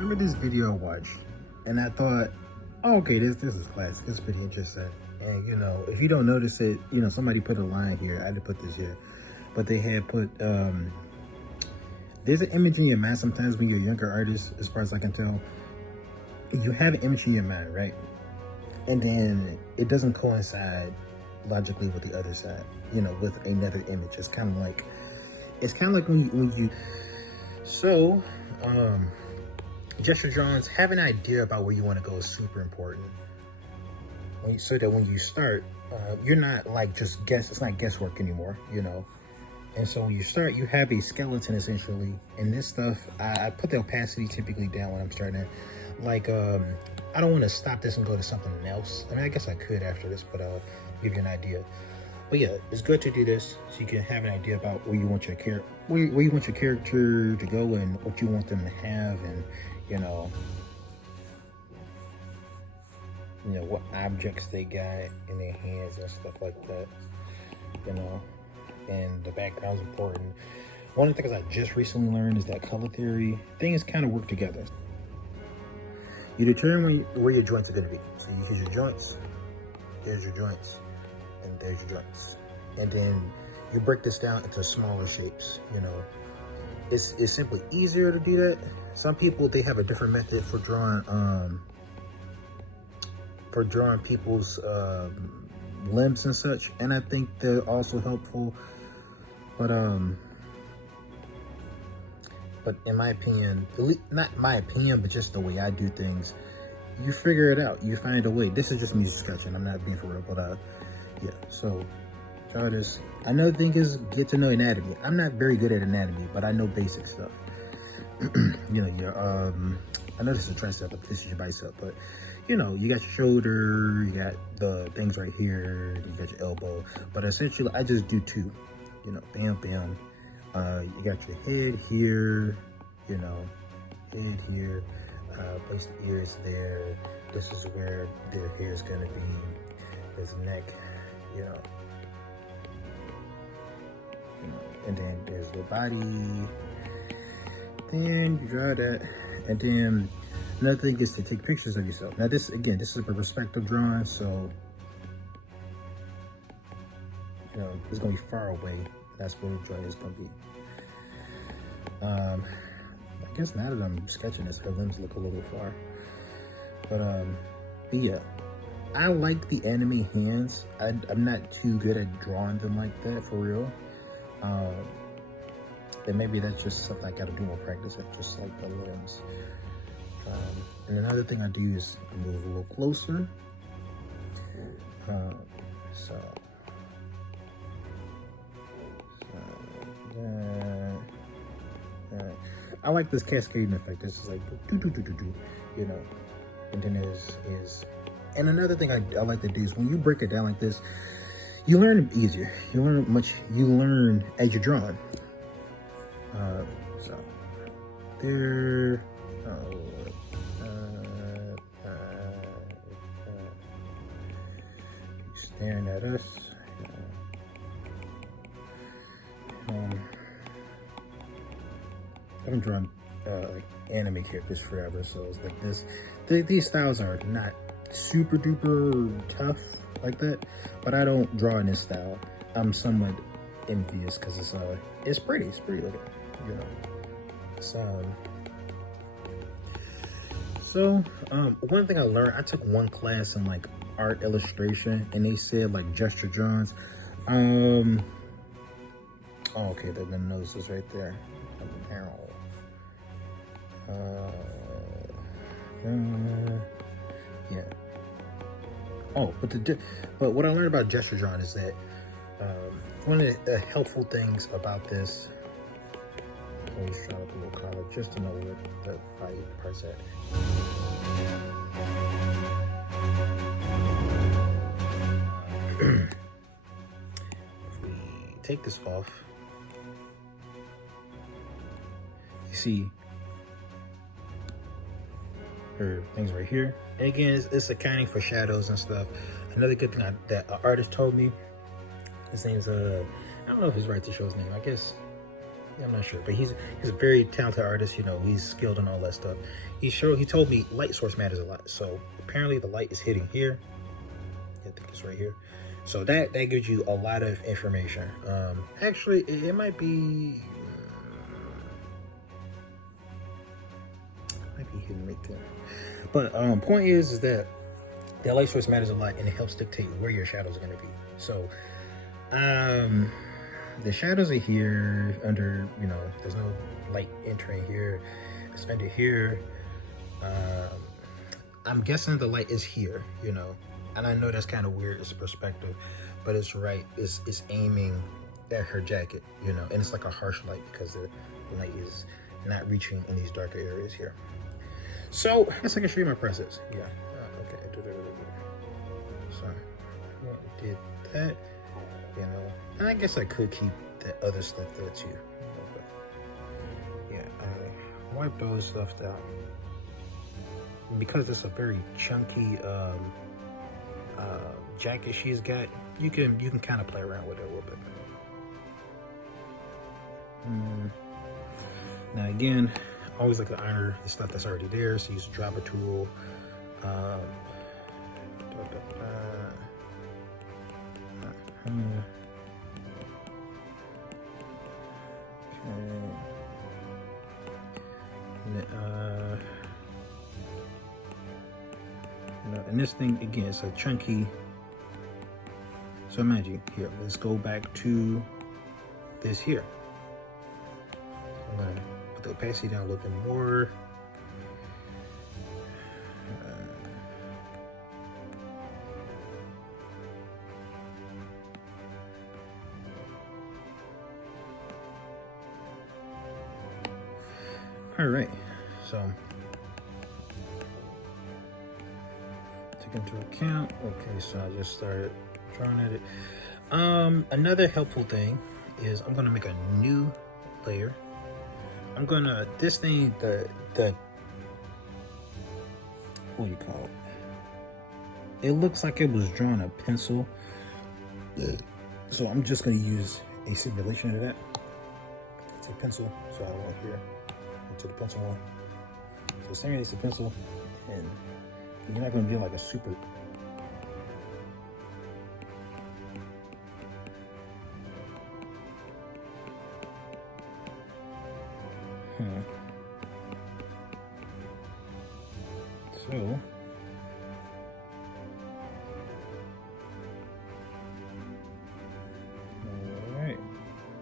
remember this video I watched, and I thought, oh, okay, this is classic. It's pretty interesting. And you know, if you don't notice it, you know, somebody put a line here. I didn't put this here, but they had put there's an image in your mind sometimes when you're a younger artist, as far as I can tell. You have an image in your mind, right? And then it doesn't coincide logically with the other side, you know, with another image. It's kind of like when you so gesture drawings, have an idea about where you want to go is super important. So that when you start, you're not like just it's not guesswork anymore, you know. And so when you start, you have a skeleton essentially. And this stuff, I put the opacity typically down when I'm starting. Like, I don't want to stop this and go to something else. I mean, I guess I could after this, but give you an idea. But yeah, it's good to do this so you can have an idea about where you want your character to go and what you want them to have, and you know what objects they got in their hands and stuff like that. You know, and the background's important. One of the things I just recently learned is that color theory things kind of work together. You determine where your joints are going to be. So here's your joints, here's your joints, and there's your joints. And then you break this down into smaller shapes. You know, it's simply easier to do that. Some people, they have a different method for drawing people's limbs and such, and I think they're also helpful. But in my opinion, not my opinion, but just the way I do things, you figure it out. You find a way. This is just me sketching. I'm not being for real, but yeah. So try this. Another thing is get to know anatomy. I'm not very good at anatomy, but I know basic stuff. You know, your I know this is a tricep, but this is your bicep. But you know, you got your shoulder, you got the things right here, you got your elbow. But essentially, I just do two. You know, bam, bam. You got your head here, you know, head here, place the ears there. This is where their hair is gonna be. There's neck, you know, and then there's the body. Then you draw that, and then another thing is to take pictures of yourself. Now this, again, this is a perspective drawing, so you know it's gonna be far away. That's where the drawing is gonna be. I guess now that I'm sketching this, her limbs look a little far. But yeah, I like the anime hands. I'm not too good at drawing them like that for real. And maybe that's just something I gotta do more practice at, just like the limbs. And another thing I do is move a little closer. I like this cascading effect. This is like do do do do do, you know. And then and another thing I like to do is when you break it down like this, you learn easier. You learn as you're drawing. So there. Staring at us. I've been drawing like anime characters forever, so it's like this. These styles are not super duper tough like that, but I don't draw in this style. I'm somewhat envious because it's pretty. It's pretty looking, you know. So one thing I learned, I took one class in like art illustration, and they said like gesture drawings. Oh, okay, the nose is right there. Yeah. Oh, but what I learned about gesture drawing is that one of the helpful things about this. Let me try with a little color just to know where the body part's at. If we take this off, you see her things right here. And again, it's accounting for shadows and stuff. Another good thing that an artist told me, his name's I don't know if it's right to show his name. I guess I'm not sure, but he's a very talented artist. You know, he's skilled in all that stuff. He told me light source matters a lot. So apparently the light is hitting here. I think it's right here. So that gives you a lot of information. Actually, it might be hidden right there. But point is that the light source matters a lot, and it helps dictate where your shadows are going to be. So the shadows are here under, you know, there's no light entering here. It's under here. I'm guessing the light is here, you know, and I know that's kind of weird. It's a perspective, but it's right. It's aiming at her jacket, you know, and it's like a harsh light because the light is not reaching in these darker areas here. So I guess I can show you my process. Yeah. Okay. So I did that, you know, and I guess I could keep the other stuff there too. But yeah, I wiped all this stuff down. Because it's a very chunky jacket she's got, you can kind of play around with it a little bit. Now again, always like to honor the stuff that's already there, so use a dropper tool. And this thing again, it's a chunky. So imagine here. Let's go back to this here. I'm gonna put the opacity down a little bit more. All right, so take into account. Okay, so I just started drawing at it. Another helpful thing is I'm gonna make a new layer. I'm gonna this thing the what do you call it? It looks like it was drawn a pencil. So I'm just gonna use a simulation of that. It's a pencil, so I went here to the pencil one. So simulate the pencil, and you're not gonna get like a super. So all right,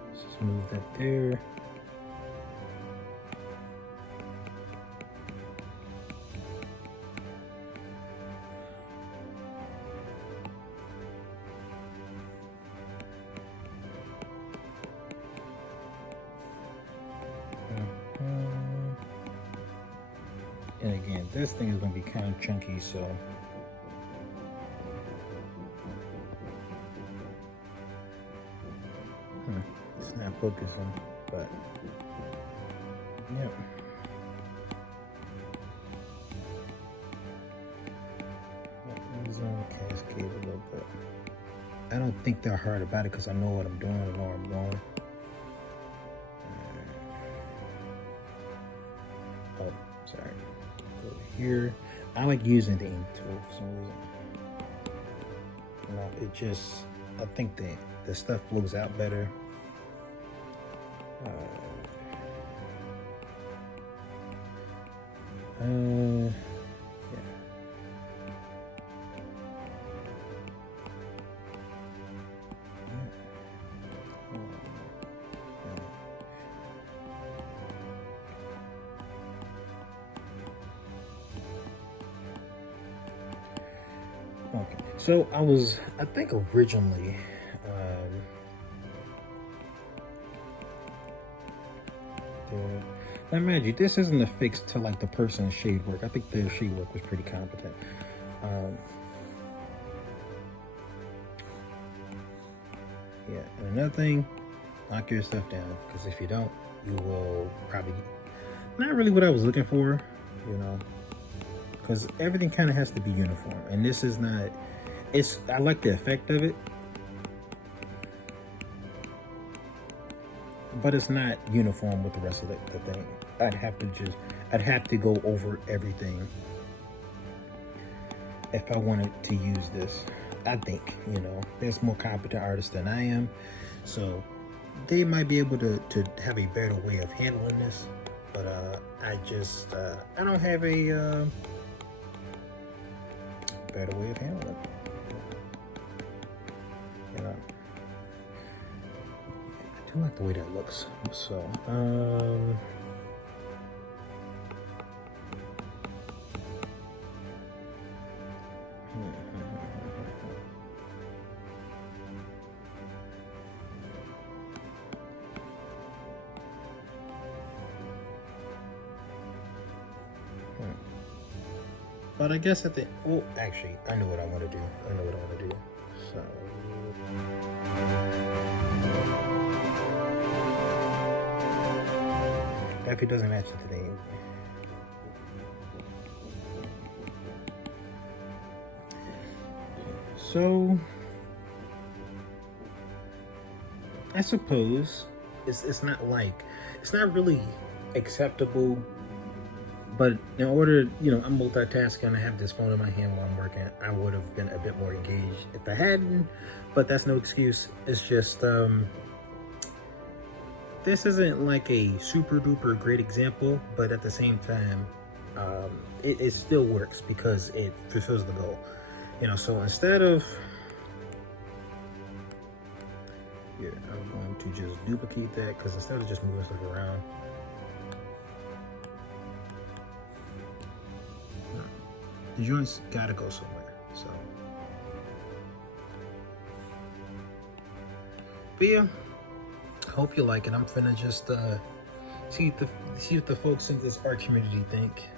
let's just move that there. And again, this thing is going to be kind of chunky, so it's not focusing, but yeah. These on cascade a little bit. I don't think they're hard about it because I know what I'm doing. I know where I'm going. Oh, sorry. Go here. I like using the ink tool for some reason. You know, it just, I think the stuff flows out better. Yeah. Okay, so I think originally, now mind you, this isn't affixed to like the person's shade work. I think their shade work was pretty competent. Yeah, and another thing, lock your stuff down, because if you don't, you will probably, not really what I was looking for, you know, because everything kind of has to be uniform, and this is not, I like the effect of it, but it's not uniform with the rest of the thing. I'd have to go over everything if I wanted to use this. I think, you know, there's more competent artists than I am, so they might be able to have a better way of handling this, but I don't have a better way of handling it, you know. I do like the way that looks, so but I guess actually, I know what I want to do. So, if it doesn't match the name. So, I suppose it's not really acceptable. But in order, you know, I'm multitasking, I have this phone in my hand while I'm working. I would have been a bit more engaged if I hadn't, but that's no excuse. It's just, this isn't like a super duper great example, but at the same time, it still works because it fulfills the goal. You know, so instead of, yeah, I'm going to just duplicate that, because instead of just moving stuff around, the joints gotta go somewhere, so. But yeah, hope you like it. I'm finna just see what the folks in this art community think,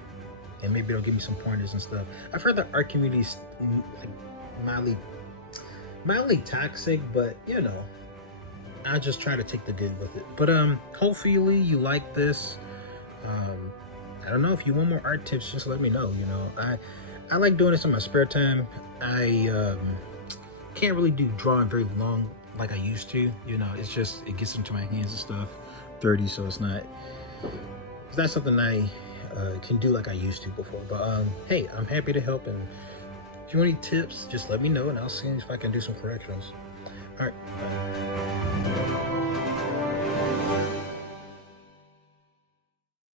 and maybe they'll give me some pointers and stuff. I've heard the art community's like mildly toxic, but you know, I just try to take the good with it. But hopefully you like this. I don't know, if you want more art tips, just let me know. You know, I like doing this in my spare time. I can't really do drawing very long like I used to. You know, it's just, it gets into my hands and stuff. 30, so it's not something I can do like I used to before. But hey, I'm happy to help, and if you want any tips, just let me know, and I'll see if I can do some corrections. All right, bye.